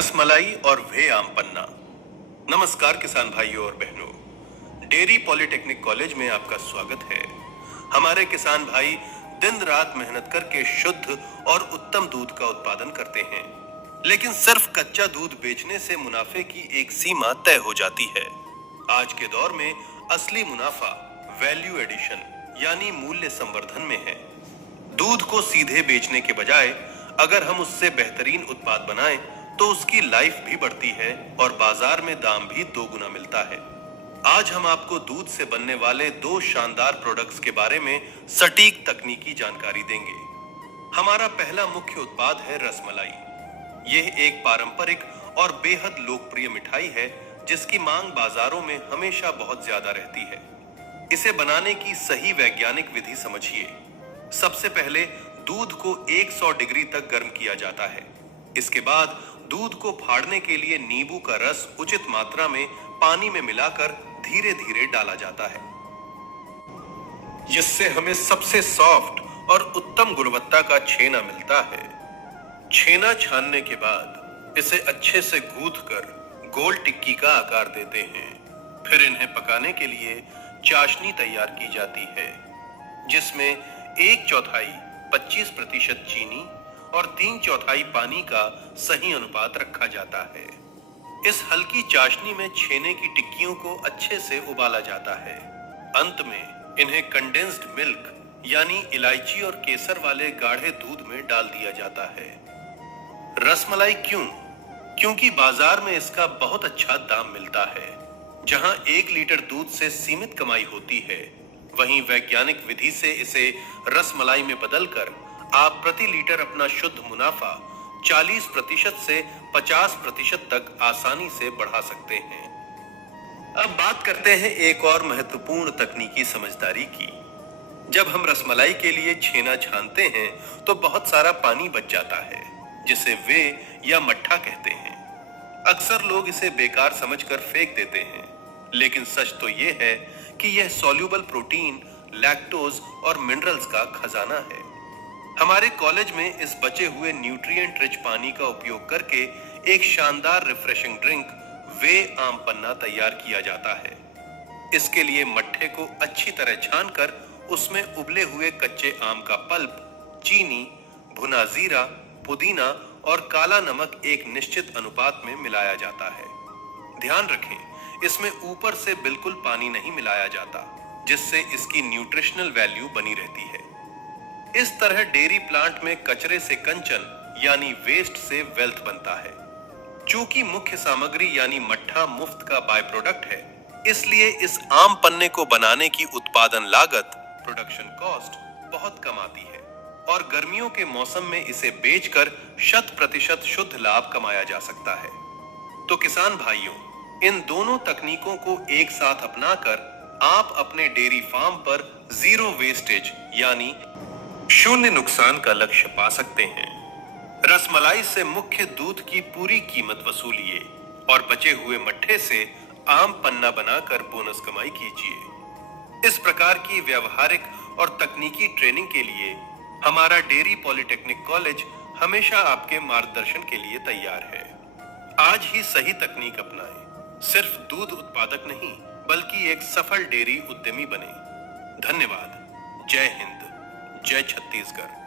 रसमलाई और वे आम पन्ना। नमस्कार किसान भाइयों और बहनों, डेयरी पॉलिटेक्निक कॉलेज में आपका स्वागत है। हमारे किसान भाई दिन रात मेहनत करके शुद्ध और उत्तम दूध का उत्पादन करते हैं, लेकिन सिर्फ कच्चा दूध बेचने से मुनाफे की एक सीमा तय हो जाती है। आज के दौर में असली मुनाफा वैल्यू एडिशन यानी मूल्य संवर्धन में है। दूध को सीधे बेचने के बजाय अगर हम उससे बेहतरीन उत्पाद बनाएं तो उसकी लाइफ भी बढ़ती है और बाजार में दाम भी 2 गुना मिलता है। आज हम आपको दूध से बनने वाले 2 शानदार प्रोडक्ट्स के बारे में सटीक तकनीकी जानकारी देंगे। हमारा पहला मुख्य उत्पाद है रसमलाई। यह एक पारंपरिक और बेहद लोकप्रिय मिठाई है जिसकी मांग बाजारों में हमेशा बहुत ज्यादा रहती है। इसे बनाने की सही वैज्ञानिक विधि समझिए। सबसे पहले दूध को 100 डिग्री तक गर्म किया जाता है। इसके बाद दूध को फाड़ने के लिए नींबू का रस उचित मात्रा में पानी में मिलाकर धीरे धीरे डाला जाता है, जिससे हमें सबसे सॉफ्ट और उत्तम गुणवत्ता का छेना मिलता है। छेना छानने के बाद इसे अच्छे से गूंथकर गोल टिक्की का आकार देते हैं। फिर इन्हें पकाने के लिए चाशनी तैयार की जाती है, जिसमें 1/4 25% चीनी और 3/4 पानी का सही अनुपात रखा जाता है। इस हल्की चाशनी में छेने की टिक्कियों को अच्छे से उबाला जाता है। अंत में इन्हें कंडेंस्ड मिल्क यानी इलायची और केसर वाले गाढ़े दूध में डाल दिया जाता है। रसमलाई क्यों? क्योंकि बाजार में इसका बहुत अच्छा दाम मिलता है। जहां 1 लीटर दूध से सीमित कमाई होती है, वहीं वैज्ञानिक विधि से इसे रसमलाई में बदलकर आप प्रति लीटर अपना शुद्ध मुनाफा 40% से 50% तक आसानी से बढ़ा सकते हैं। अब बात करते हैं एक और महत्वपूर्ण तकनीकी समझदारी की। जब हम रसमलाई के लिए छेना छानते हैं तो बहुत सारा पानी बच जाता है, जिसे वे या मट्ठा कहते हैं। अक्सर लोग इसे बेकार समझकर फेंक देते हैं, लेकिन सच तो यह है कि यह सॉल्यूबल प्रोटीन, लैक्टोज और मिनरल्स का खजाना है। हमारे कॉलेज में इस बचे हुए न्यूट्रिएंट रिच पानी का उपयोग करके एक शानदार रिफ्रेशिंग ड्रिंक वे आम पन्ना तैयार किया जाता है। इसके लिए मट्ठे को अच्छी तरह छानकर उसमें उबले हुए कच्चे आम का पल्प, चीनी, भुना जीरा, पुदीना और काला नमक एक निश्चित अनुपात में मिलाया जाता है। ध्यान रखें, इसमें ऊपर से बिल्कुल पानी नहीं मिलाया जाता, जिससे इसकी न्यूट्रिशनल वैल्यू बनी रहती है। इस तरह डेयरी प्लांट में कचरे से कंचन यानी वेस्ट से वेल्थ बनता है। चूंकि मुख्य सामग्री यानी मट्ठा मुफ्त का बाय प्रोडक्ट है, इसलिए इस आम पन्ने को बनाने की उत्पादन लागत, प्रोडक्शन कॉस्ट बहुत कम आती है और गर्मियों के मौसम में इसे बेचकर 100% शुद्ध लाभ कमाया जा सकता है। तो किसान भाइयों, इन दोनों तकनीकों को एक साथ अपनाकर आप अपने डेयरी फार्म पर 0 वेस्टेज यानी शून्य नुकसान का लक्ष्य पा सकते हैं। रसमलाई से मुख्य दूध की पूरी कीमत वसूलिए और बचे हुए मट्ठे से आम पन्ना बनाकर बोनस कमाई कीजिए। इस प्रकार की व्यावहारिक और तकनीकी ट्रेनिंग के लिए हमारा डेयरी पॉलिटेक्निक कॉलेज हमेशा आपके मार्गदर्शन के लिए तैयार है। आज ही सही तकनीक अपनाएं। सिर्फ दूध उत्पादक नहीं, बल्कि एक सफल डेयरी उद्यमी बने। धन्यवाद। जय हिंद, जय छत्तीसगढ़।